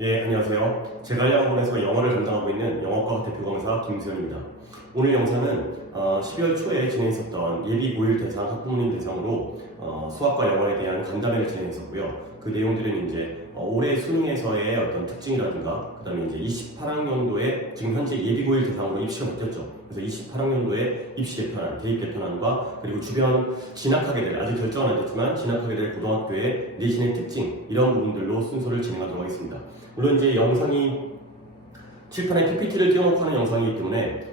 예, 안녕하세요. 제갈량학원에서 영어를 담당하고 있는 영어과 대표 강사 김수현입니다. 오늘 영상은 12월 초에 진행했었던 예비 고1 대상 학부모님 대상으로 수학과 영어에 대한 간담회를 진행했었고요. 그 내용들은 이제 올해 수능에서의 어떤 특징이라든가, 그 다음에 이제 28학년도에 지금 현재 예비 고1 대상으로 입시가 바뀌었죠. 그래서 28학년도에 입시 개편안, 대입 개편안과 그리고 주변 진학하게 될, 아직 결정은 안 됐지만 진학하게 될 고등학교의 내신의 특징, 이런 부분들로 순서를 진행하도록 하겠습니다. 물론 이제 영상이 칠판에 PPT를 띄워놓고 하는 영상이기 때문에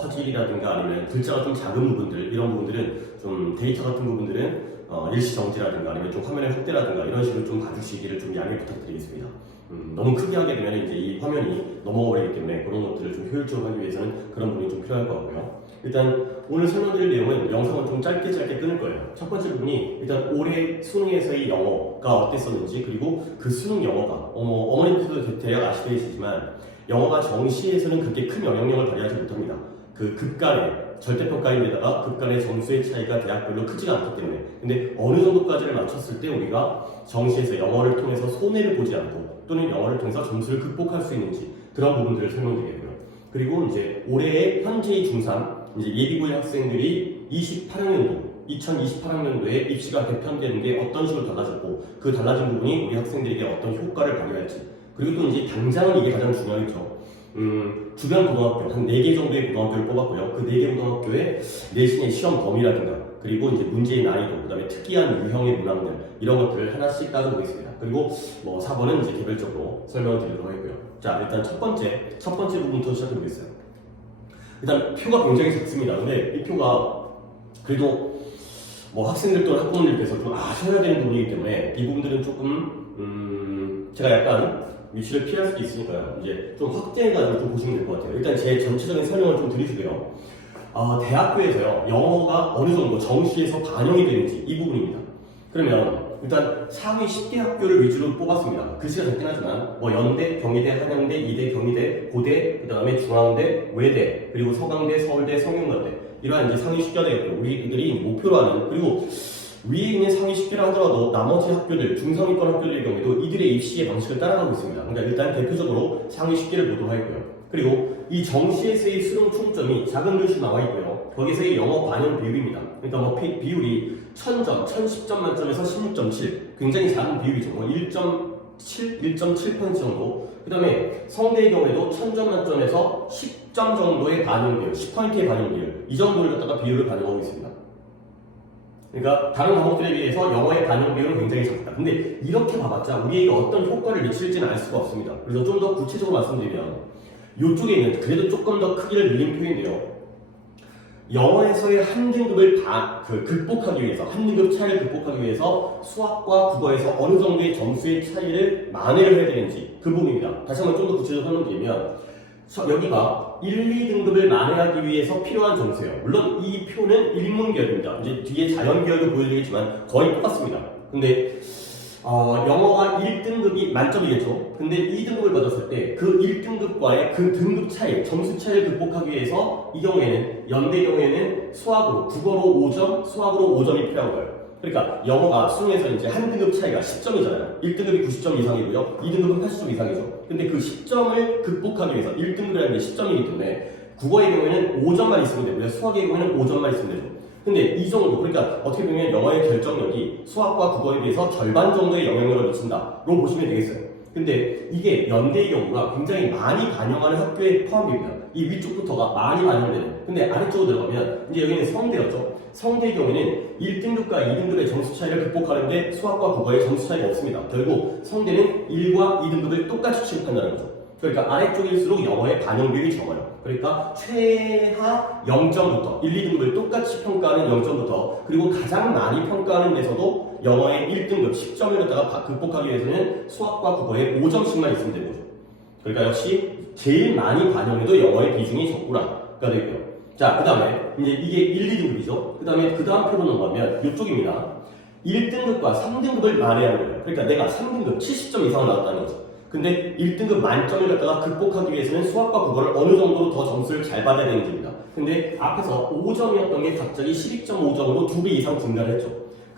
화질이라든가 아니면 글자가 좀 작은 부분들, 이런 부분들은 좀 데이터 같은 부분들은 일시정지라든가 아니면 좀 화면의 확대라든가 이런 식으로 좀 봐주시기를 좀 양해 부탁드리겠습니다. 너무 크게 하게 되면 이제 이 화면이 넘어가 버리기 때문에 그런 것들을 좀 효율적으로 하기 위해서는 그런 부분이 좀 필요할 것 같고요. 일단 오늘 설명드릴 내용은 영상을 좀 짧게 끊을 거예요. 첫 번째 부분이 일단 올해 수능에서의 영어가 어땠었는지, 그리고 그 수능 영어가 어머님께서도 대략 아시게 되시지만 영어가 정시에서는 그렇게 큰 영향력을 발휘하지 못합니다. 그 급간의 절대평가인데다가 급간의 점수의 차이가 대학별로 크지가 않기 때문에, 근데 어느 정도까지를 맞췄을 때 우리가 정시에서 영어를 통해서 손해를 보지 않고 또는 영어를 통해서 점수를 극복할 수 있는지, 그런 부분들을 설명드리고요. 그리고 이제 올해의 현재의 중3 이제 예비고의 학생들이 2028학년도에 입시가 개편되는 게 어떤 식으로 달라졌고, 그 달라진 부분이 우리 학생들에게 어떤 효과를 발휘할지, 그리고 또 이제 당장은 이게 가장 중요하겠죠. 주변 고등학교 한 4개 정도의 고등학교를 뽑았고요. 그 4개 고등학교의 내신의 시험 범위라든가, 그리고 이제 문제의 난이도, 그 다음에 특이한 유형의 문항들, 이런 것들을 하나씩 따져보겠습니다. 그리고 4번은 이제 개별적으로 설명을 드리도록 하겠고요. 자, 일단 첫 번째 부분부터 시작해보겠어요. 일단 표가 굉장히 작습니다. 근데 이 표가 그래도 학생들 또는 학부모님께서 좀 아셔야 되는 부분이기 때문에 이 부분들은 조금 제가 약간 위치를 피할 수도 있으니까요. 이제 좀 확대해가지고 좀 보시면 될 것 같아요. 일단 제 전체적인 설명을 좀 드리고요. 대학교에서요, 영어가 어느 정도 정시에서 반영이 되는지, 이 부분입니다. 그러면 일단 상위 10개 학교를 위주로 뽑았습니다. 글씨가 적긴 하지만 연대, 경희대, 한양대, 이대, 경희대, 고대, 그 다음에 중앙대, 외대, 그리고 서강대, 서울대, 성균관대, 이러한 이제 상위 10개 학교 우리들이 목표로 하는, 그리고 위에 있는 상위 10개를 하더라도 나머지 학교들, 중상위권 학교들의 경우에도 이들의 입시의 방식을 따라가고 있습니다. 그러니까 일단 대표적으로 상위 10개를 보도록 하고요. 그리고 이 정시에서의 수능 총점이 작은 글씨 나와 있고요. 거기서의 영어 반영 비율입니다. 그러니까 비율이 1000점, 1010점 만점에서 16.7, 굉장히 작은 비율이죠. 1.7% 정도. 그 다음에 성대의 경우에도 1000점 만점에서 10점 정도의 반영 비율, 10%의 반영 비율, 이 정도를 갖다가 비율을 반영하고 있습니다. 그러니까 다른 과목들에 비해서 영어의 반영 비율은 굉장히 작다. 근데 이렇게 봐봤자 우리에게 어떤 효과를 미칠지는 알 수가 없습니다. 그래서 좀 더 구체적으로 말씀드리면 이쪽에 있는 그래도 조금 더 크기를 늘린 표인데요. 영어에서의 한 등급을 극복하기 위해서, 한 등급 차이를 극복하기 위해서 수학과 국어에서 어느 정도의 점수의 차이를 만회를 해야 되는지, 그 부분입니다. 다시 한번 좀 더 구체적으로 설명드리면 여기가 1, 2등급을 만회하기 위해서 필요한 점수예요. 물론 이 표는 일문계열입니다. 이제 뒤에 자연계열도 보여드리겠지만 거의 똑같습니다. 근데 영어가 1등급이 만점이겠죠. 근데 2등급을 받았을 때 그 1등급과의 그 등급 차이, 점수 차이를 극복하기 위해서 이 경우에는, 연대 경우에는 수학으로, 국어로 5점, 수학으로 5점이 필요한 거예요. 그러니까 영어가 수능에서 이제 한 등급 차이가 10점이잖아요. 1등급이 90점 이상이고요. 2등급은 80점 이상이죠. 근데 그 10점을 극복하기 위해서 1등급이라는 게 10점이기 때문에 국어의 경우에는 5점만 있으면 되고요. 수학의 경우에는 5점만 있으면 되죠. 근데 이 정도, 그러니까 어떻게 보면 영어의 결정력이 수학과 국어에 비해서 절반 정도의 영향력을 미친다로 보시면 되겠어요. 근데 이게 연대의 경우가 굉장히 많이 반영하는 학교에 포함됩니다. 이 위쪽부터가 많이 반영되는. 근데 아래쪽으로 들어가면 이제 여기는 성대였죠. 성대의 경우에는 1등급과 2등급의 점수 차이를 극복하는데 수학과 국어의 점수 차이가 없습니다. 결국 성대는 1과 2등급을 똑같이 취급한다는 거죠. 그러니까 아래쪽일수록 영어의 반영 비율이 적어요. 그러니까 최하 0점부터 1, 2등급을 똑같이 평가하는 0점부터, 그리고 가장 많이 평가하는 데서도 영어의 1등급 10점을 갖다가 극복하기 위해서는 수학과 국어에 5점씩만 있으면 되는 거죠. 그러니까 역시 제일 많이 반영해도 영어의 비중이 적구나가 되고요. 자, 그 다음에 이제 이게 1, 2등급이죠. 그 다음에 그 다음 표로 넘어가면 이쪽입니다. 1등급과 3등급을 만회하는 거예요. 그러니까 내가 3등급 70점 이상을 나왔다는 거죠. 근데 1등급 만점을 갖다가 극복하기 위해서는 수학과 국어를 어느 정도로 더 점수를 잘 받아야 되는 겁니다. 근데 앞에서 5점이었던 게 갑자기 12.5점으로 2배 이상 증가를 했죠.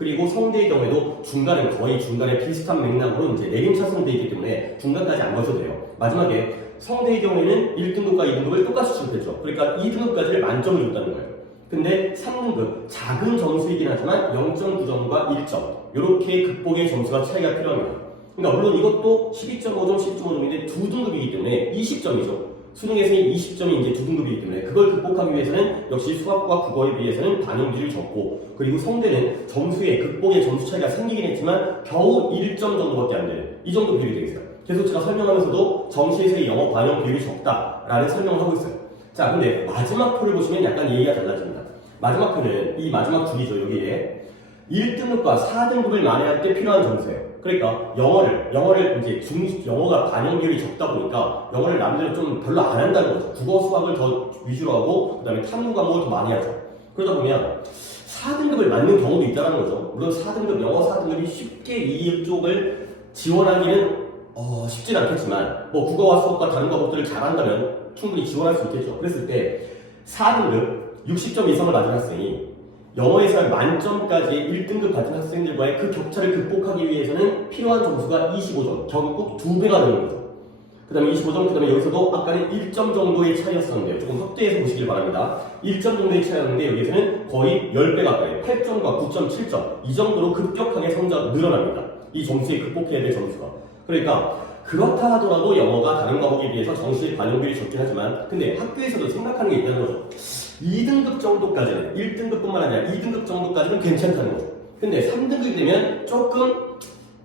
그리고 성대의 경우에도 중간은 거의 중간에 비슷한 맥락으로 이제 내림차순되어 있기 때문에 중간까지 안 거셔도 돼요. 마지막에 성대의 경우에는 1등급과 2등급을 똑같이 취급했죠. 그러니까 2등급까지를 만점을 줬다는 거예요. 근데 3등급 작은 점수이긴 하지만 0.9점과 1점 이렇게 극복의 점수가 차이가 필요합니다. 그러니까 물론 이것도 12.5점, 10.5점인데 두 등급이기 때문에 20점이죠. 수능에서의 20점이 이제 두 등급이기 때문에 그걸 극복하기 위해서는 역시 수학과 국어에 비해서는 반영비율이 적고, 그리고 성대는 점수의 극복의 점수 차이가 생기긴 했지만 겨우 1점 정도밖에 안 되는 이 정도 비율이 되겠어요. 계속 제가 설명하면서도 정시에서의 영어 반영 비율이 적다라는 설명을 하고 있어요. 자, 근데 마지막 표를 보시면 약간 얘기가 달라집니다. 마지막 표는 이 마지막 줄이죠. 여기에 1등급과 4등급을 만회할 때 필요한 점수예요. 그러니까 영어를 이제 영어가 반영 비율이 적다 보니까 영어를 남들은 좀 별로 안 한다는 거죠. 국어 수학을 더 위주로 하고 그다음에 탐구 과목을 더 많이 하죠. 그러다 보면 4등급을 맞는 경우도 있다는 거죠. 물론 4등급 영어 4등급이 쉽게 이쪽을 지원하기는 쉽진 않겠지만 뭐 국어와 수학과 다른 과목들을 잘한다면 충분히 지원할 수 있겠죠. 그랬을 때 4등급 60점 이상을 맞은 학생이 영어에서 만점까지 1등급 받은 학생들과의 그 격차를 극복하기 위해서는 필요한 점수가 25점, 결국 2배가 되는 거죠. 그 다음에 25점, 그 다음에 여기서도 아까는 1점 정도의 차이였었는데요. 조금 확대해서 보시길 바랍니다. 1점 정도의 차이였는데 여기서는 거의 10배 가까이 8점과 9.7점 이 정도로 급격하게 성적 늘어납니다. 이 점수에 극복해야 될 점수가. 그러니까 그렇다 하더라도 영어가 다른 과목에 비해서 정시의 반영비율이 적긴 하지만 근데 학교에서도 생각하는 게 있다는 거죠. 2등급 정도까지는 1등급뿐만 아니라 2등급 정도까지는 괜찮다는 거죠. 근데 3등급이 되면 조금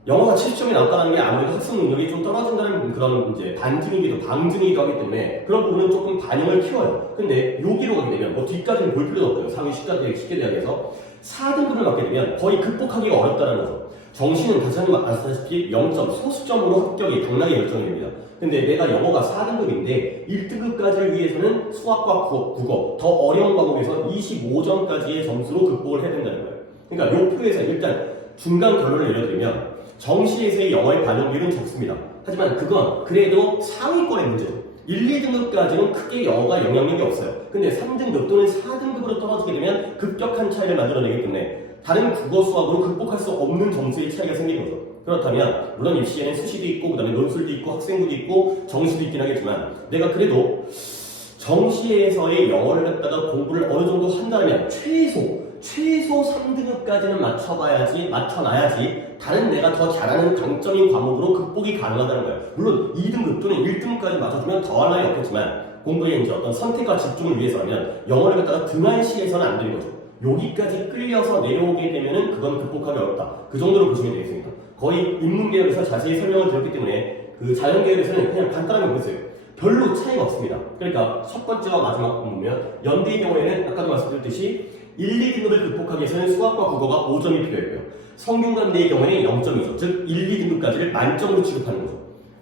영어가 70점이 나왔다는 게 아무래도 학습 능력이 좀 떨어진다는 그런 이제 방증이기도 하기 때문에 그런 부분은 조금 반영을 키워요. 근데 여기로 가게 되면 뭐 뒤까지는 볼 필요도 없고요. 상위 10대 대학에서 4등급을 받게 되면 거의 극복하기가 어렵다는 거죠. 정시는 다시 한번 아시다시피 0점, 소수점으로 합격이 당락이 결정이 됩니다. 근데 내가 영어가 4등급인데 1등급까지를 위해서는 수학과 국어 더 어려운 과목에서 25점까지의 점수로 극복을 해야 된다는 거예요. 그러니까 이 표에서 일단 중간 결론을 내려드리면 정시에서의 영어의 반영비율은 적습니다. 하지만 그건 그래도 상위권의 문제죠. 1, 2등급까지는 크게 영어가 영향력이 없어요. 근데 3등급 또는 4등급으로 떨어지게 되면 급격한 차이를 만들어내기 때문에 다른 국어 수학으로 극복할 수 없는 점수의 차이가 생기는 거죠. 그렇다면 물론 입시에는 수시도 있고 그다음에 논술도 있고 학생부도 있고 정시도 있긴 하겠지만 내가 그래도 정시에서의 영어를 갖다가 공부를 어느 정도 한다면 최소 3등급까지는 맞춰놔야지 다른 내가 더 잘하는 강점인 과목으로 극복이 가능하다는 거예요. 물론 2등급 또는 1등급까지 맞춰주면 더할 나위 없겠지만 공부에 이제 어떤 선택과 집중을 위해서라면 영어를 갖다가 등한시해서는 안 되는 거죠. 여기까지 끌려서 내려오게 되면은 그건 극복하기 어렵다. 그 정도로 보시면 되겠습니다. 거의 인문계열에서 자세히 설명을 드렸기 때문에 그 자연계열에서는 그냥 간단하게 보세요. 별로 차이가 없습니다. 그러니까 첫 번째와 마지막 보면 연대의 경우에는 아까도 말씀드렸듯이 1, 2등급을 극복하기 위해서는 수학과 국어가 5점이 필요했고요. 성균관대의 경우에는 0점이죠. 즉 1, 2등급까지를 만점으로 취급하는 거죠.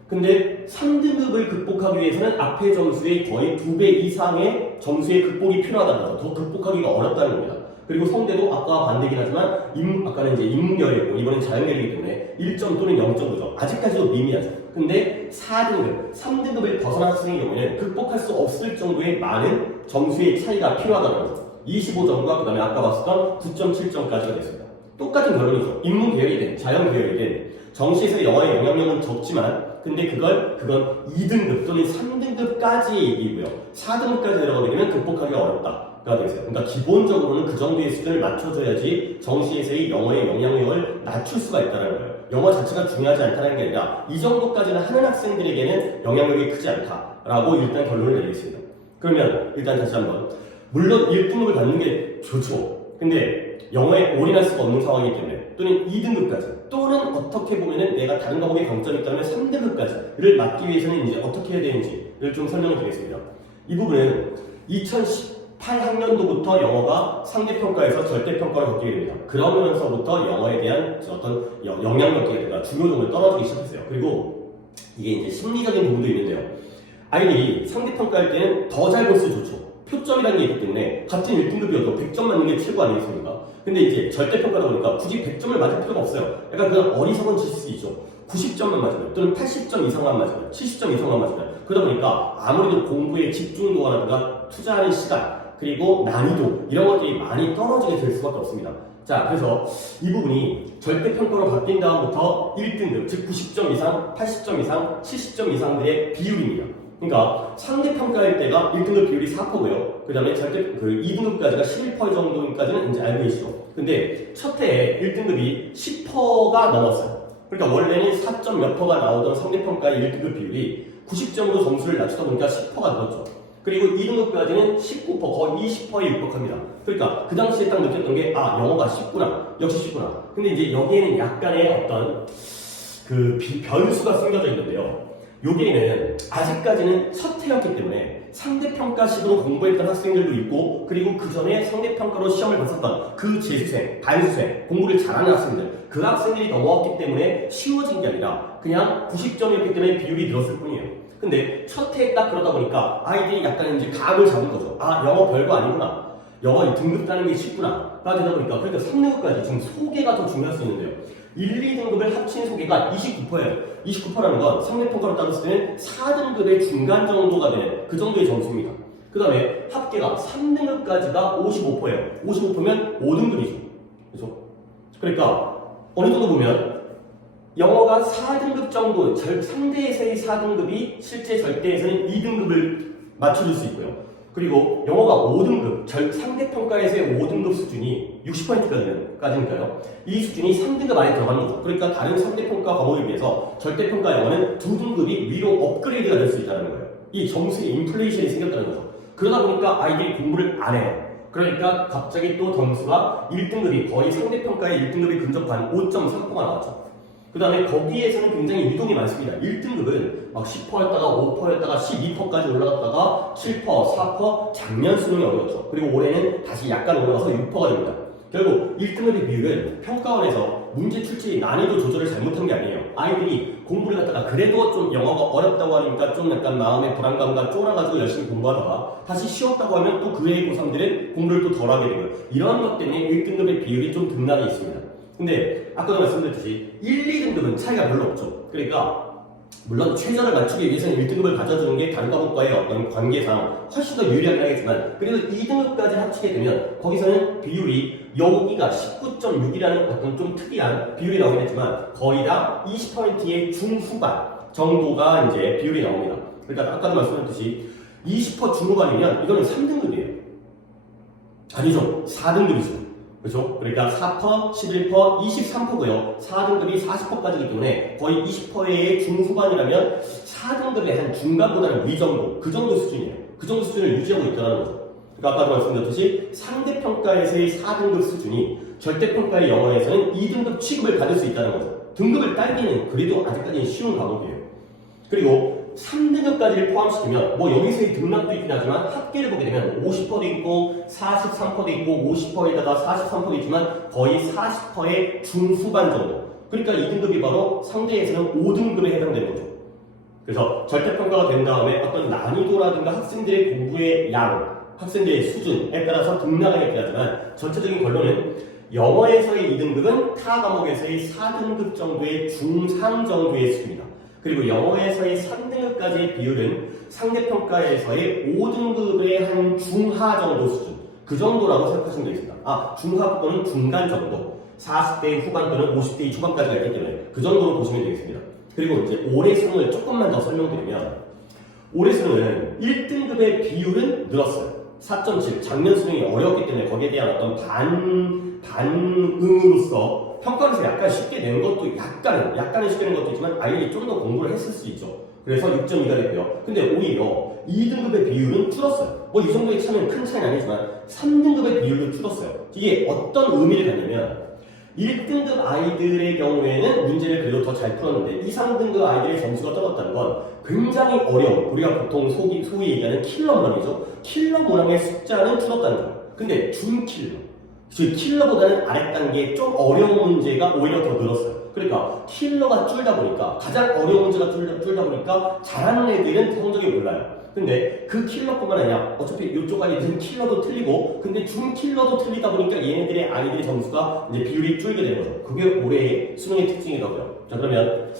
근데 3등급을 극복하기 위해서는 앞의 점수의 거의 2배 이상의 점수의 극복이 필요하다는 거죠. 더 극복하기가 어렵다는 겁니다. 그리고 성대도 아까와 반대긴 하지만 아까는 이제 인문계열이고 이번엔 자연계열이기 때문에 1점 또는 0점이죠. 아직까지도 미미하죠. 근데 4등급, 3등급을 벗어난 학생의 경우에는 극복할 수 없을 정도의 많은 점수의 차이가 필요하다는 거죠. 25점과 그 다음에 아까 봤었던 9.7점까지가 됐습니다. 똑같은 결론이죠. 인문계열이든 자연계열이든 정시에서 영어의 영향력은 적지만 근데 그건 2등급 또는 3등급까지의 얘기고요. 4등급까지 내려가게 되면 극복하기가 어렵다가 되겠어요. 그러니까 기본적으로는 그 정도의 수준을 맞춰줘야지 정시에서의 영어의 영향력을 낮출 수가 있다는 거예요. 영어 자체가 중요하지 않다는 게 아니라 이 정도까지는 하는 학생들에게는 영향력이 크지 않다라고 일단 결론을 내리겠습니다. 그러면 일단 다시 한번 물론 1등급을 받는 게 좋죠. 근데 영어에 올인할 수가 없는 상황이기 때문에 또는 2등급까지 또는 어떻게 보면은 내가 다른 과목에 강점이 있다면 3등급까지를 맞기 위해서는 이제 어떻게 해야 되는지를 좀 설명을 드리겠습니다. 이 부분은 2018학년도부터 영어가 상대평가에서 절대평가를 겪게 됩니다. 그러면서부터 영어에 대한 어떤 영향력이라든가 중요도를 떨어지기 시작했어요. 그리고 이게 이제 심리적인 부분도 있는데요. 아이들이 상대평가할 때는 더 잘 볼수록 좋죠. 표점이라는 게 있기 때문에 같은 1등급이어도 100점 맞는 게 최고 아니겠습니까? 근데 이제 절대평가다 보니까 굳이 100점을 맞을 필요가 없어요. 약간 그냥 어리석은 짓일 수 있죠. 90점만 맞으면 또는 80점 이상만 맞으면 70점 이상만 맞으면 그러다 보니까 아무래도 공부의 집중도라든가 투자하는 시간 그리고 난이도 이런 것들이 많이 떨어지게 될 수밖에 없습니다. 자, 그래서 이 부분이 절대평가로 바뀐 다음부터 1등급, 즉 90점 이상, 80점 이상, 70점 이상들의 비율입니다. 그러니까 상대평가할 때가 1등급 비율이 4%고요. 그 다음에 절대 2등급까지가 11% 정도까지는 이제 알고 계시죠. 근데 첫 해에 1등급이 10%가 넘었어요. 그러니까 원래는 4점 몇 퍼가 나오던 상대평가의 1등급 비율이 90점으로 점수를 낮추다 보니까 10%가 늘었죠. 그리고 2등급까지는 19%, 거의 20%에 육박합니다. 그러니까 그 당시에 딱 느꼈던 게, 아, 영어가 쉽구나. 역시 쉽구나. 근데 이제 여기에는 약간의 어떤 변수가 숨겨져 있는데요. 여기에는 아직까지는 첫 해였기 때문에 상대평가식으로 공부했던 학생들도 있고, 그리고 그 전에 상대평가로 시험을 봤었던 그 재수생, 반수생, 공부를 잘하는 학생들, 그 학생들이 넘어왔기 때문에 쉬워진 게 아니라 그냥 90점이었기 때문에 비율이 늘었을 뿐이에요. 근데 첫 해에 딱 그러다 보니까 아이들이 약간 이제 감을 잡은 거죠. 아, 영어 별거 아니구나. 영어 등급 따는 게 쉽구나. 가 되다 보니까, 그러니까 3등급까지 지금 소개가 더 중요할 수 있는데요. 1, 2등급을 합친 소개가 29%예요. 29%라는 건 상대평가로 따졌을 때는 4등급의 중간 정도가 되는 그 정도의 점수입니다. 그 다음에 합계가 3등급까지가 55%예요. 55%면 5등급이죠. 그렇죠? 그러니까 어느 정도 보면 영어가 4등급 정도, 상대에서의 4등급이 실제 절대에서는 2등급을 맞춰줄 수 있고요. 그리고 영어가 5등급, 상대평가에서의 5등급 수준이 60%까지니까요. 이 수준이 3등급 안에 들어가는 거죠. 그러니까 다른 상대평가 과목에 비해서 절대평가 영어는 2등급이 위로 업그레이드가 될 수 있다는 거예요. 이 점수의 인플레이션이 생겼다는 거죠. 그러다 보니까 아이들이 공부를 안 해요. 그러니까 갑자기 또 점수가 1등급이 거의 상대평가의 1등급이 근접한 5.3%가 나왔죠. 그 다음에 거기에서는 굉장히 유동이 많습니다. 1등급은 막 10%였다가 5%였다가 12%까지 올라갔다가 7%, 4%, 작년 수능이 어려웠죠. 그리고 올해는 다시 약간 올라가서 6%가 됩니다. 결국 1등급의 비율은 평가원에서 문제 출제 난이도 조절을 잘못한 게 아니에요. 아이들이 공부를 갖다가 그래도 좀 영어가 어렵다고 하니까 좀 약간 마음의 불안감과 쫄아가지고 열심히 공부하다가 다시 쉬웠다고 하면 또 그 해의 고3들은 공부를 또 덜 하게 되고요. 이런 것 때문에 1등급의 비율이 좀 등락이 있습니다. 근데 아까도 말씀드렸듯이 1, 2등급은 차이가 별로 없죠. 그러니까 물론 최저를 맞추기 위해서는 1등급을 가져주는 게 다른 과목과의 어떤 관계상 훨씬 더 유리하긴 하겠지만, 그래도 2등급까지 합치게 되면 거기서는 비율이 여기가 19.6이라는 어떤 좀 특이한 비율이 나오긴 했지만 거의 다 20%의 중후반 정도가 이제 비율이 나옵니다. 그러니까 아까도 말씀드렸듯이 20% 중후반이면 이거는 3등급이에요. 아니죠. 4등급이죠. 그렇죠? 그러니까 4%, 11%, 23%고요. 4등급이 40%까지이기 때문에 거의 20%의 중후반이라면 4등급의 한 중간보다는 위 정도, 그 정도 수준이에요. 그 정도 수준을 유지하고 있다는 거죠. 그러니까 아까도 말씀드렸듯이 상대평가에서의 4등급 수준이 절대평가의 영어에서는 2등급 취급을 받을 수 있다는 거죠. 등급을 따기는 그래도 아직까지는 쉬운 과목이에요. 그리고 3등급까지를 포함시키면 뭐 여기서의 등락도 있긴 하지만 합계를 보게 되면 50%도 있고 43%도 있고 50%에다가 43%도 있지만 거의 40%의 중후반 정도. 그러니까 2등급이 바로 상대에서는 5등급에 해당되는 거죠. 그래서 절대평가가 된 다음에 어떤 난이도라든가 학생들의 공부의 양, 학생들의 수준에 따라서 등락을 했긴 하지만 전체적인 결론은 영어에서의 2등급은 타 과목에서의 4등급 정도의 중상 정도의 수준이다. 그리고 영어에서의 3등급까지의 비율은 상대평가에서의 5등급의 한 중하 정도 수준, 그 정도라고 생각하시면 되겠습니다. 아, 중하 또는 중간 정도, 40대 후반 또는 50대 초반까지가 있기 때문에 그 정도로 보시면 되겠습니다. 그리고 이제 올해 수능을 조금만 더 설명드리면, 올해 수능은 1등급의 비율은 늘었어요. 4.7, 작년 수능이 어려웠기 때문에 거기에 대한 어떤 반응으로서 평가에서 약간 쉽게 낸 것도 약간은 쉽게 낸 것도 있지만 아이들이 좀 더 공부를 했을 수 있죠. 그래서 6.2가 됐고요. 근데 오히려 2등급의 비율은 줄었어요. 뭐 이 정도의 차이는 큰 차이는 아니지만 3등급의 비율도 줄었어요. 이게 어떤 의미를 갖냐면 1등급 아이들의 경우에는 문제를 그래도 더 잘 풀었는데 2, 3등급 아이들의 점수가 떨어졌다는 건 굉장히 어려운, 우리가 보통 소위 얘기하는 킬러 문항이죠. 킬러 문항의 숫자는 줄었다는 거예요. 근데 준킬러, 즉 킬러보다는 아랫단계의 좀 어려운 문제가 오히려 더 늘었어요. 그러니까 킬러가 줄다 보니까, 가장 어려운 문제가 줄다 보니까 잘하는 애들은 성적이 올라요. 근데 그 킬러뿐만 아니라 어차피 이쪽 아이들은 킬러도 틀리고, 근데 준킬러도 틀리다 보니까 얘네들의 아이들의 점수가 이제 비율이 줄게 되는 거죠. 그게 올해의 수능의 특징이라고요. 자, 그러면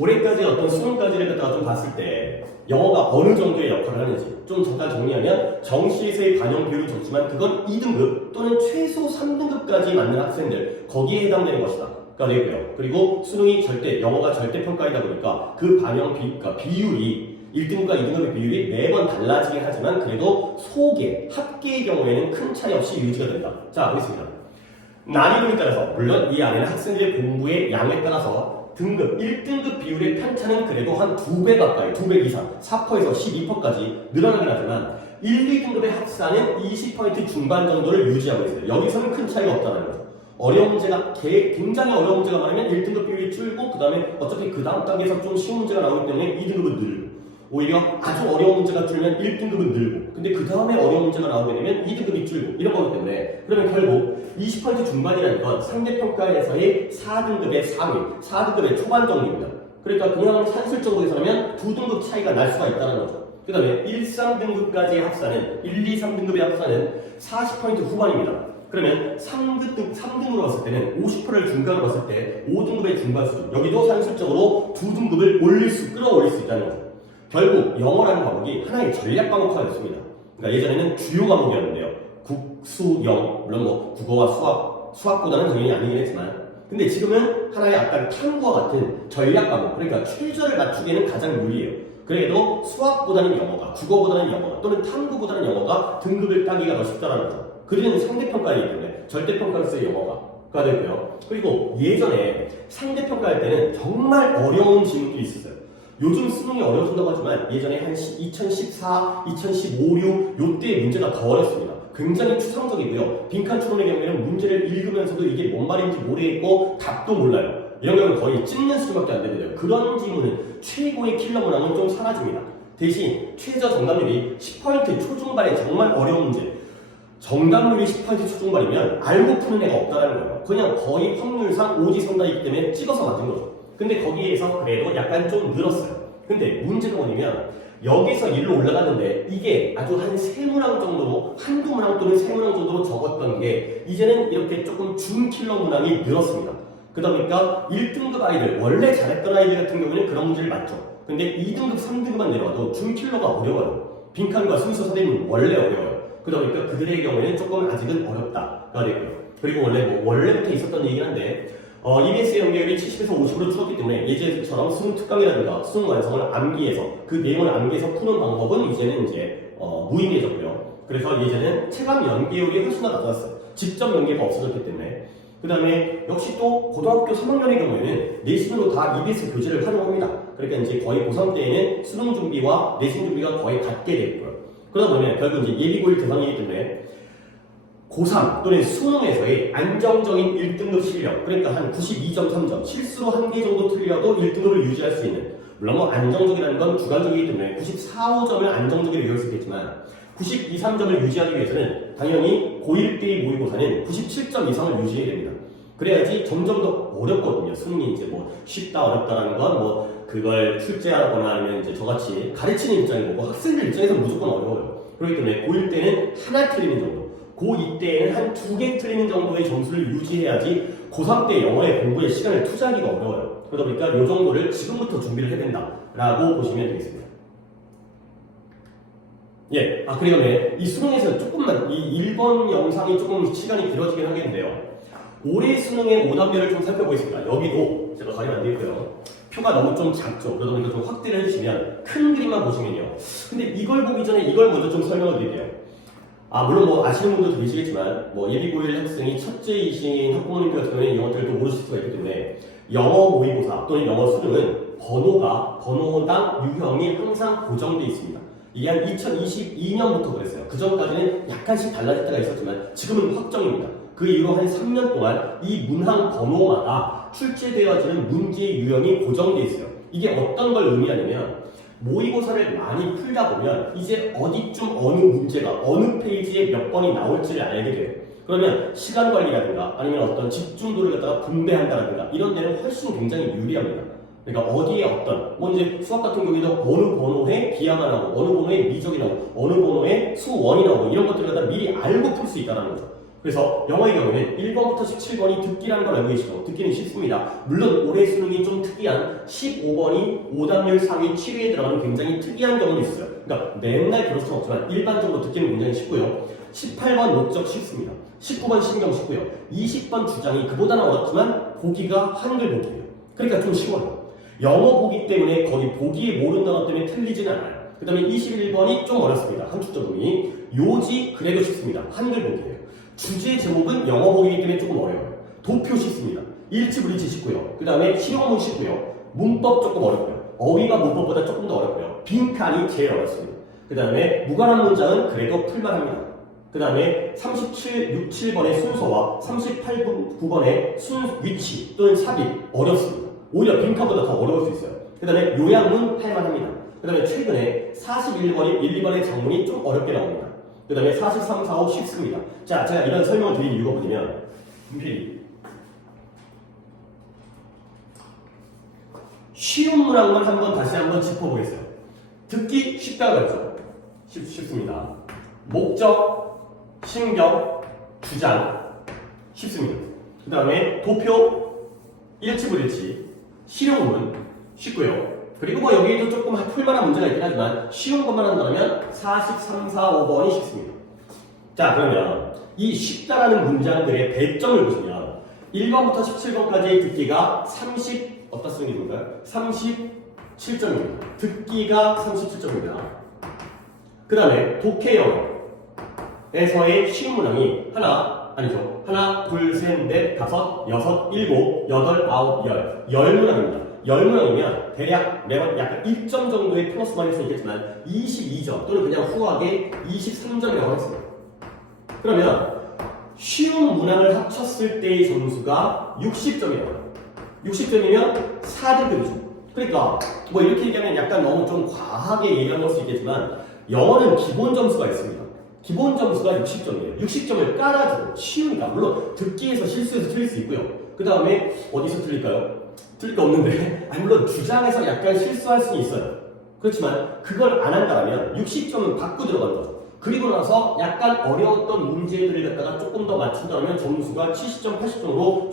올해까지 어떤 수능까지를 갖다가 좀 봤을 때 영어가 어느 정도의 역할을 하는지 좀 잠깐 정리하면 정시에서의 반영 비율은 적지만 그건 2등급 또는 최소 3등급까지 맞는 학생들 거기에 해당되는 것이다. 가 되고요. 그리고 수능이 영어가 절대평가이다 보니까 그 반영 그러니까 비율이 1등급과 2등급의 비율이 매번 달라지긴 하지만 그래도 소개, 합계의 경우에는 큰 차이 없이 유지가 된다. 자, 보겠습니다. 난이도에 따라서 물론 이 안에는 학생들의 공부의 양에 따라서 등급 1등급 비율의 편차는 그래도 한 2배 가까이, 2배 이상, 4%에서 12%까지 늘어나긴 하지만 1, 2등급의 학사는 20% 중반 정도를 유지하고 있어요. 여기서는 큰 차이가 없다는 거죠. 어려운 문제가 굉장히 어려운 문제가 많으면 1등급 비율이 줄고 그 다음에 어차피 그 다음 단계에서 좀 쉬운 문제가 나오기 때문에 2등급은 늘고 오히려 아주 어려운 문제가 줄면 1등급은 늘고 근데 그 다음에 어려운 문제가 나오게 되면 2등급이 줄고 이런 거기 때문에 그러면 결국 20% 중반이라는 건 상대평가에서의 4등급의 상위, 4등급의 초반 정도입니다. 그러니까 그냥 산술적으로 해서는 2등급 차이가 날 수가 있다는 거죠. 그 다음에 1, 3등급까지의 합사는 1, 2, 3등급의 합사는 40% 후반입니다. 그러면 3등으로 봤을 때는 50%를 중간으로 봤을 때 5등급의 중반 수준 여기도 산술적으로 2등급을 끌어올릴 수 있다는 거죠. 결국 영어라는 과목이 하나의 전략 과목화가 됐습니다. 그러니까 예전에는 주요 과목이었는데요. 국, 수, 영 물론 뭐 국어와 수학보다는 당연히 아니긴 했지만 근데 지금은 하나의 약간 탐구와 같은 전략 과목 그러니까 최저를 맞추기에는 가장 유리해요. 그래도 수학보다는 영어가 국어보다는 영어가 또는 탐구보다는 영어가 등급을 따기가 더 쉽다는 거죠. 그리는 상대평가이기 때문에 절대평가로서의 영어가 되고요. 그리고 예전에 상대평가할 때는 정말 어려운 질문들이 있었어요. 요즘 수능이 어려워진다고 하지만 예전에 한 2014, 2015, 6 요때의 문제가 더 어렵습니다. 굉장히 추상적이고요. 빈칸 추론의 경우에는 문제를 읽으면서도 이게 뭔 말인지 모르겠고 답도 몰라요. 이런 경우는 거의 찝는 수준밖에 안 되는데요. 그런 질문은 최고의 킬러 문항은 좀 사라집니다. 대신 최저 정답률이 10% 초중반의 정말 어려운 문제 정답률이 10% 초중반이면 알고 푸는 애가 없다는 거예요. 그냥 거의 확률상 오지선다이기 때문에 찍어서 맞은 거죠. 근데 거기에서 그래도 약간 좀 늘었어요. 근데 문제가 뭐냐면 여기서 일로 올라갔는데 이게 아주 한 3문항 정도로 한두 문항 또는 3문항 정도로 적었던 게 이제는 이렇게 조금 준킬러 문항이 늘었습니다. 그러다 보니까 1등급 아이들, 원래 잘했던 아이들 같은 경우는 그런 문제를 맞죠. 근데 2등급, 3등급만 내려와도 준킬러가 어려워요. 빈칸과 순서 사대는 원래 어려워요. 그러다 보니까 그들의 경우에는 조금 아직은 어렵다가 되고요. 그리고 원래부터 있었던 얘기긴 한데 EBS 연계율이 70에서 50% 줄었기 때문에 예전처럼 수능 특강이라든가 수능 완성을 암기해서 그 내용을 암기해서 푸는 방법은 이제는 이제 무의미해졌고요. 그래서 예전에는 체감 연계율이 훨씬 더 낮았어요. 직접 연계가 없어졌기 때문에. 그 다음에 역시 또 고등학교 3학년의 경우에는 내신으로 다 EBS 교재를 활용합니다. 그러니까 이제 거의 고3 때에는 수능 준비와 내신 준비가 거의 같게 됐고요. 그러다 보면 결국 이제 예비고일 대상이기 때문에 고3 또는 수능에서의 안정적인 1등급 실력 그러니까 한 92.3점 실수로 한 개 정도 틀려도 1등급을 유지할 수 있는 물론 뭐 안정적이라는 건 주관적이기 때문에 94, 5점을 안정적으로 이룰 수 있겠지만 92, 3점을 유지하기 위해서는 당연히 고1 때의 모의고사는 97점 이상을 유지해야 됩니다. 그래야지 점점 더 어렵거든요. 수능이 이제 뭐 쉽다 어렵다라는 건 뭐 그걸 출제하거나 아니면 이제 저같이 가르치는 입장이고 학생들 입장에서는 무조건 어려워요. 그렇기 때문에 고1 때는 하나 틀리는 정도 고2 때에는 한 2개 틀리는 정도의 점수를 유지해야지 고3 때 영어의 공부에 시간을 투자하기가 어려워요. 그러다 보니까 이 정도를 지금부터 준비를 해야 된다라고 보시면 되겠습니다. 예, 그리고 이 수능에서 조금만 이 1번 영상이 조금 시간이 길어지긴 하겠는데요. 올해 수능의 오답률을 좀 살펴보겠습니다. 여기도 제가 가리면 안 되고요. 표가 너무 좀 작죠. 그러다 보니까 좀 확대를 해주시면 큰 그림만 보시면요. 근데 이걸 보기 전에 이걸 먼저 좀 설명을 드릴게요. 물론 뭐 아시는 분들도 계시겠지만 뭐 예비고일 학생이 첫째이신 학부모님들 같은 경우는 이런 것들을 또 모르실 수가 있기 때문에 영어 모의고사 또는 영어 수능은 번호당 유형이 항상 고정되어 있습니다. 이게 한 2022년부터 그랬어요. 그 전까지는 약간씩 달라질 때가 있었지만 지금은 확정입니다. 그 이후로 한 3년 동안 이 문항 번호마다 출제되어지는 문제의 유형이 고정되어 있어요. 이게 어떤 걸 의미하냐면 모의고사를 많이 풀다 보면 이제 어디쯤 어느 문제가 어느 페이지에 몇 번이 나올지를 알게 돼요. 그러면 시간 관리라든가 아니면 어떤 집중도를 갖다가 분배한다든가 이런 데는 훨씬 굉장히 유리합니다. 그러니까 어디에 뭐 이제 수학 같은 경우에도 어느 번호에 기하가 나오고 어느 번호에 미적이 나오고 어느 번호에 수원이 나오고 이런 것들을 갖다 미리 알고 풀 수 있다는 거죠. 그래서 영어의 경우는 1번부터 17번이 듣기라는 걸 알고 계시죠? 듣기는 쉽습니다. 물론 올해 수능이 좀 특이한 15번이 오답률 상위 7위에 들어가는 굉장히 특이한 경우도 있어요. 그러니까 맨날 그럴 수는 없지만 일반적으로 듣기는 굉장히 쉽고요. 18번 목적 쉽습니다. 19번 신경 쉽고요. 20번 주장이 그보다는 어렵지만 보기가 한글 보기예요. 그러니까 좀 쉬워요. 영어 보기 때문에 거의 보기에 모르는 단어 때문에 틀리지는 않아요. 그 다음에 21번이 좀 어렵습니다. 함축적 의미. 요지 그래도 쉽습니다. 한글 보기예요. 주제 제목은 영어 보기이기 때문에 조금 어려워요. 도표 쉽습니다. 일치불일치 쉽고요. 그 다음에 실용문 쉽고요. 문법 조금 어렵고요. 어휘가 문법보다 조금 더 어렵고요. 빈칸이 제일 어렵습니다. 그 다음에 무관한 문장은 그래도 풀만합니다. 그 다음에 37, 67번의 순서와 38, 9번의 위치 또는 삽입 어렵습니다. 오히려 빈칸보다 더 어려울 수 있어요. 그 다음에 요약문 할만합니다. 그 다음에 최근에 41번이 1, 2번의 장문이 좀 어렵게 나옵니다. 그 다음에 43, 45 쉽습니다. 자, 제가 이런 설명을 드린 이유가 뭐냐면 쉬운 문항만 다시 한번 짚어보겠어요. 듣기 쉽다고 했죠. 쉽습니다. 목적, 신경, 주장 쉽습니다. 그 다음에 도표, 일치불일치, 실용문 쉽고요. 그리고 뭐 여기에도 조금 풀만한 문제가 있긴 하지만 쉬운 것만 한다면 43, 4, 5번이 쉽습니다. 자, 그러면 이 쉽다라는 문장들의 배점을 보시면 1번부터 17번까지의 듣기가 37점입니다. 듣기가 37점입니다. 그 다음에 독해영어에서의 쉬운 문항이 하나, 둘, 셋, 넷, 다섯, 여섯, 일곱, 여덟, 아홉, 열 문항입니다. 10문항이면 대략 매번 약간 1점 정도의 플러스 마이너스 있겠지만 22점 또는 그냥 후하게 23점이라고 하겠습니다. 그러면 쉬운 문항을 합쳤을 때의 점수가 60점이에요. 60점이면 4등급이죠. 그러니까 뭐 이렇게 얘기하면 약간 너무 좀 과하게 얘기하는 걸 수 있겠지만 영어는 기본 점수가 있습니다. 기본 점수가 60점이에요. 60점을 깔아주고 쉬우니까 물론 듣기에서 실수해서 틀릴 수 있고요. 그 다음에 어디서 틀릴까요? 틀릴 거 없는데 물론 주장에서 약간 실수할 수는 있어요. 그렇지만 그걸 안 한다면 60점은 받고 들어가는 거죠. 그리고 나서 약간 어려웠던 문제들을 갖다가 조금 더 맞춘다면 점수가 70점, 80점으로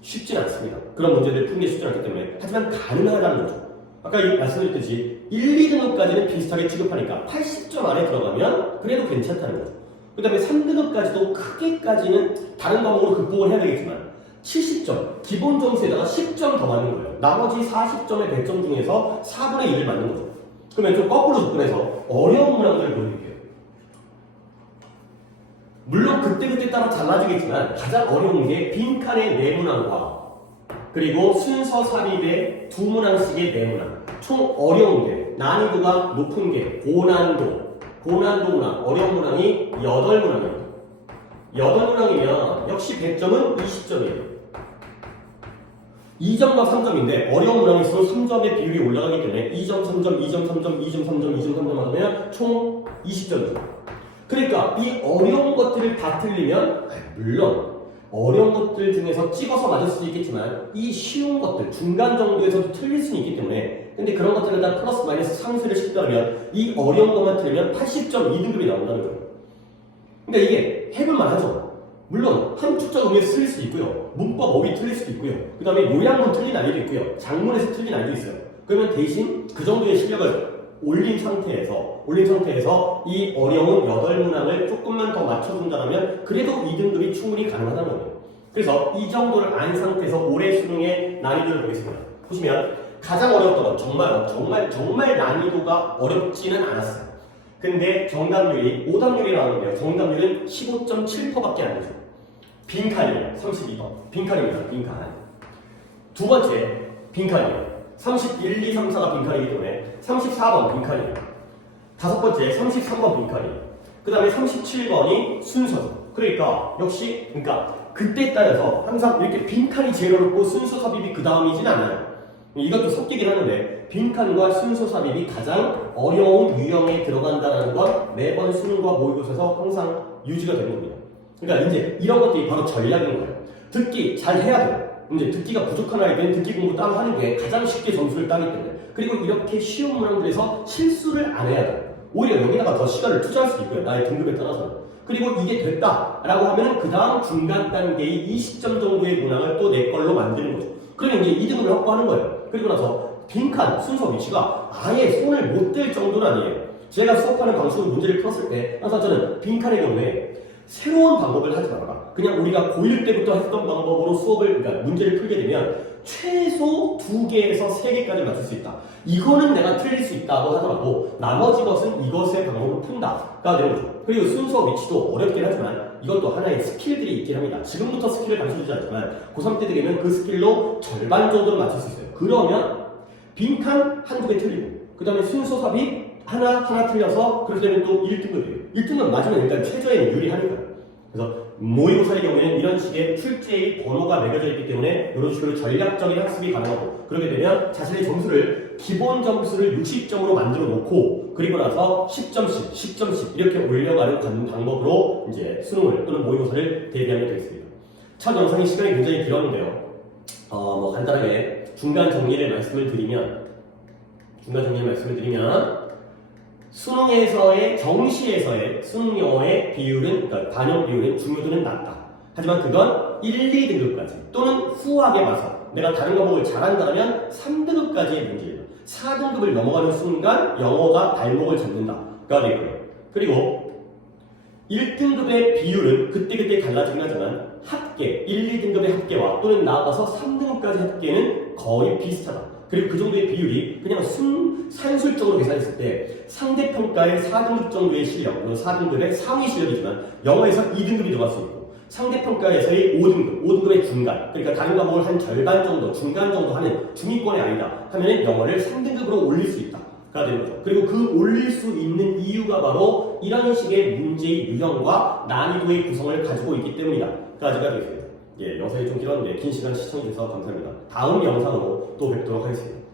쉽진 않습니다. 그런 문제들을 푸는 게 쉽지 않기 때문에 하지만 가능하다는 거죠. 아까 말씀드렸듯이 1, 2등급까지는 비슷하게 취급하니까 80점 안에 들어가면 그래도 괜찮다는 거죠. 그 다음에 3등급까지도 크게까지는 다른 과목으로 극복을 해야 되겠지만 70점, 기본 점수에다가 10점 더 맞는 거예요. 나머지 40점의 100점 중에서 4분의 1을 맞는 거죠. 그러면 좀 거꾸로 접근해서 어려운 문항들을 보여드릴게요. 물론 그때그때 따라 달라지겠지만 가장 어려운 게 빈칸의 4문항과 그리고 순서 삽입의 2문항씩의 4문항. 총 어려운 게 난이도가 높은 게 고난도 문항, 어려운 문항이 8문항입니다. 8문항이면 역시 100점은 20점이에요. 2점과 3점인데 어려운 문항일수록 3점의 비율이 올라가기 때문에 2점, 3점, 2점, 3점, 2점, 3점, 2점, 3점 하면 총 20점이죠. 그러니까 이 어려운 것들을 다 틀리면 물론 어려운 것들 중에서 찍어서 맞을 수도 있겠지만 이 쉬운 것들 중간 정도에서도 틀릴 수는 있기 때문에 근데 그런 것들을 다 플러스 마이너스 상쇄를 시키려면 이 어려운 것만 틀리면 80점 2등급이 나온다는 거예요. 그러니까 이게 해볼만 하죠. 물론 함축적 의미에서 틀릴 수도 있고요. 문법 어휘 틀릴 수도 있고요. 그 다음에 요약문 틀린 아이도 있고요. 장문에서 틀린 아이도 있어요. 그러면 대신 그 정도의 실력을 올린 상태에서 이 어려운 8문항을 조금만 더 맞춰준다면 그래도 2등급이 충분히 가능하다는 거예요. 그래서 이 정도를 안 상태에서 올해 수능의 난이도를 보겠습니다. 보시면 가장 어려웠던 건 정말 난이도가 어렵지는 않았어요. 근데 정답률이 오답률이 나오는데요. 정답률은 15.7%밖에 안 되죠. 빈칸이에요. 32번. 빈칸입니다. 빈칸. 두 번째 빈칸이에요. 31, 2, 3, 4가 빈칸이기 때문에 34번 빈칸이에요. 다섯 번째 33번 빈칸이에요. 그 다음에 37번이 순서죠. 그러니까 그때 따라서 항상 이렇게 빈칸이 제일 어렵고 순서 삽입이 그 다음이진 않아요. 이것도 섞이긴 하는데 빈칸과 순서 삽입이 가장 어려운 유형에 들어간다는 건 매번 수능과 모의고사에서 항상 유지가 되는 겁니다. 그러니까 이제 이런 것들이 바로 전략인 거예요. 듣기 잘 해야 돼요. 이제 듣기가 부족한 아이들은 듣기 공부 따로 하는 게 가장 쉽게 점수를 따기 때문에 그리고 이렇게 쉬운 문항들에서 실수를 안 해야 돼요. 오히려 여기다가 더 시간을 투자할 수 있고요. 나의 등급에 따라서. 그리고 이게 됐다라고 하면 그 다음 중간 단계의 20점 정도의 문항을 또 내 걸로 만드는 거죠. 그러면 이제 2등급을 확보하는 거예요. 그리고 나서 빈칸 순서 위치가 아예 손을 못 댈 정도는 아니에요. 제가 수업하는 방식으로 문제를 풀었을 때 항상 저는 빈칸의 경우에 새로운 방법을 하지 말아라. 그냥 우리가 고1 때부터 했던 방법으로 수업을, 그러니까 문제를 풀게 되면 최소 2개에서 3개까지 맞출 수 있다. 이거는 내가 틀릴 수 있다고 하더라도 나머지 것은 이것의 방법으로 푼다가 되는 거죠. 그리고 순서 위치도 어렵긴 하지만 이것도 하나의 스킬들이 있긴 합니다. 지금부터 스킬을 가르쳐주지 않지만 고3 때 되면 그 스킬로 절반 정도를 맞출 수 있어요. 그러면 빈칸 한두 개 틀리고 그 다음에 순서 삽입 하나 틀려서 그렇게 되면 또 1등급이에요. 1등급 맞으면 일단 최저에는 유리하니까요. 그래서 모의고사의 경우에는 이런 식의 출제의 번호가 매겨져 있기 때문에 이런 식으로 전략적인 학습이 가능하고 그렇게 되면 자신의 점수를 기본 점수를 60점으로 만들어 놓고 그리고 나서 10점씩 10점씩 이렇게 올려가는 방법으로 이제 수능을 또는 모의고사를 대비하면 되겠습니다. 첫 영상이 시간이 굉장히 길었는데요. 뭐 간단하게 중간 정리를 말씀을 드리면 수능에서의 정시에서의 수능 영어의 비율은 그러니까 반영 비율은 중요도는 낮다. 하지만 그건 1, 2등급까지 또는 후하게 봐서 내가 다른 과목을 잘한다면 3등급까지의 문제예요. 4등급을 넘어가는 순간 영어가 발목을 잡는다가 되고요. 그리고 1등급의 비율은 그때그때 달라지긴 하지만 합계, 1, 2등급의 합계와 또는 나아가서 3등급까지 합계는 거의 비슷하다. 그리고 그 정도의 비율이 그냥 산술적으로 계산했을 때 상대평가의 4등급 정도의 실력, 물론 4등급의 상위 실력이지만 영어에서 2등급이 들어갈 수 있고 상대평가에서의 5등급의 중간, 그러니까 다른 과목을 한 절반 정도, 중간 정도 하는 중위권이 아니다 하면 영어를 3등급으로 올릴 수 있다. 가 되는 거죠. 그리고 그 올릴 수 있는 이유가 바로 이런 식의 문제의 유형과 난이도의 구성을 가지고 있기 때문이다. 까지가 되겠습니다. 예, 영상이 좀 길었는데 긴 시간 시청해주셔서 감사합니다. 다음 영상으로 또 뵙도록 하겠습니다.